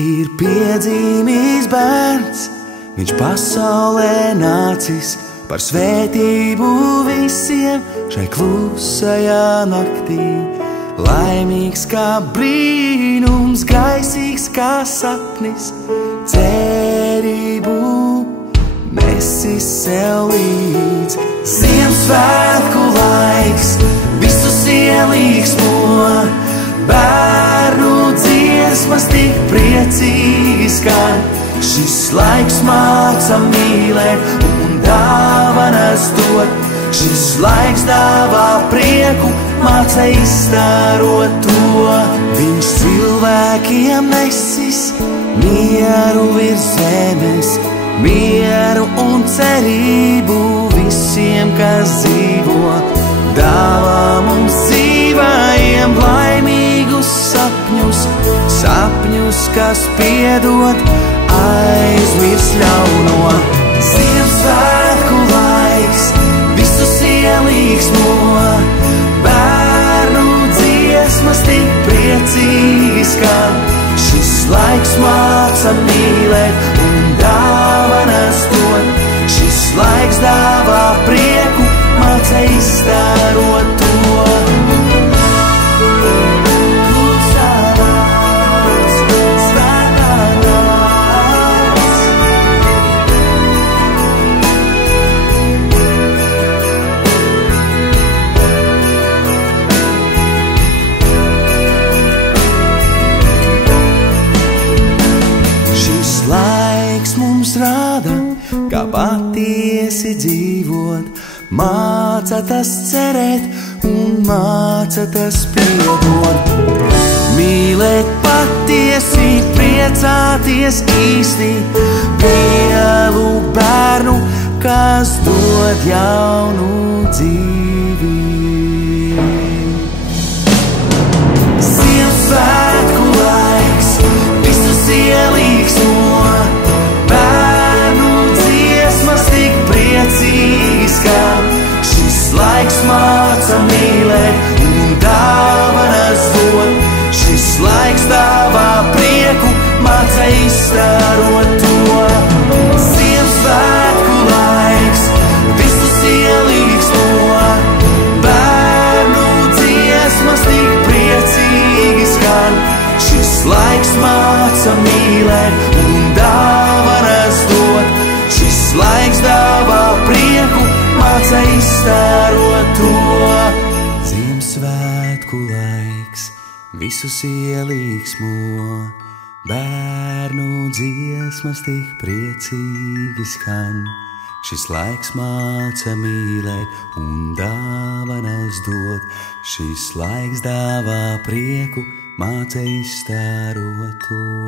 Ir piedzimis bērns, viņš pasaulē nācis par svētību visiem šai klusajā naktī. Laimīgs kā brīnums, gaisīgs kā sapnis, cerību nesis sev līdz. Ziemassvētku laiks visus ielīgsmo, bērnu dziesmas tik priecīgi skan. Šis laiks māca mīlēt un dāvanas dot. Šis laiks dāvā prieku, māca izstārot to. Viņš cilvēkiem nesis mieru virs zemes, mieru un cerību visiem, kas dzīvo. Dāvā mums dzīvajiem laimīgus sapņus, sapņus, kas piedod, aizmirst ļauno. Ziemassvētku laiks visus ielīgsmo, bērnu dziesmas tik priecīgi skan. Šis laiks māca mīlēt un dāvanas dot. Šis laiks dāvā prieku, māca izstārot to. Kā patiesi dzīvot, māca tas cerēt un māca tas piedot. Mīlēt patiesi, priecāties īsti, pielūgt bērnu, kas dod jaunu dzīvi. Ziemassvētku laiks visus ielīgsmo, priecīgi skan. Šis laiks māca mīlēt un dāvanas dot. Šis laiks dāvā prieku, māca izstārot to. Ziemassvētku laiks visus ielīgsmo, bērnu dziesmas tik priecīgi skan. Šis laiks māca mīlēt un dāvanas dot. Šis laiks dāvā prieku, māca izstārot to. Ziemassvētku laiks visus ielīgsmo, bērnu dziesmas tik priecīgi skan. Šis laiks māca mīlēt un dāvanas dot. Šis laiks dāvā prieku, māca izstārot to.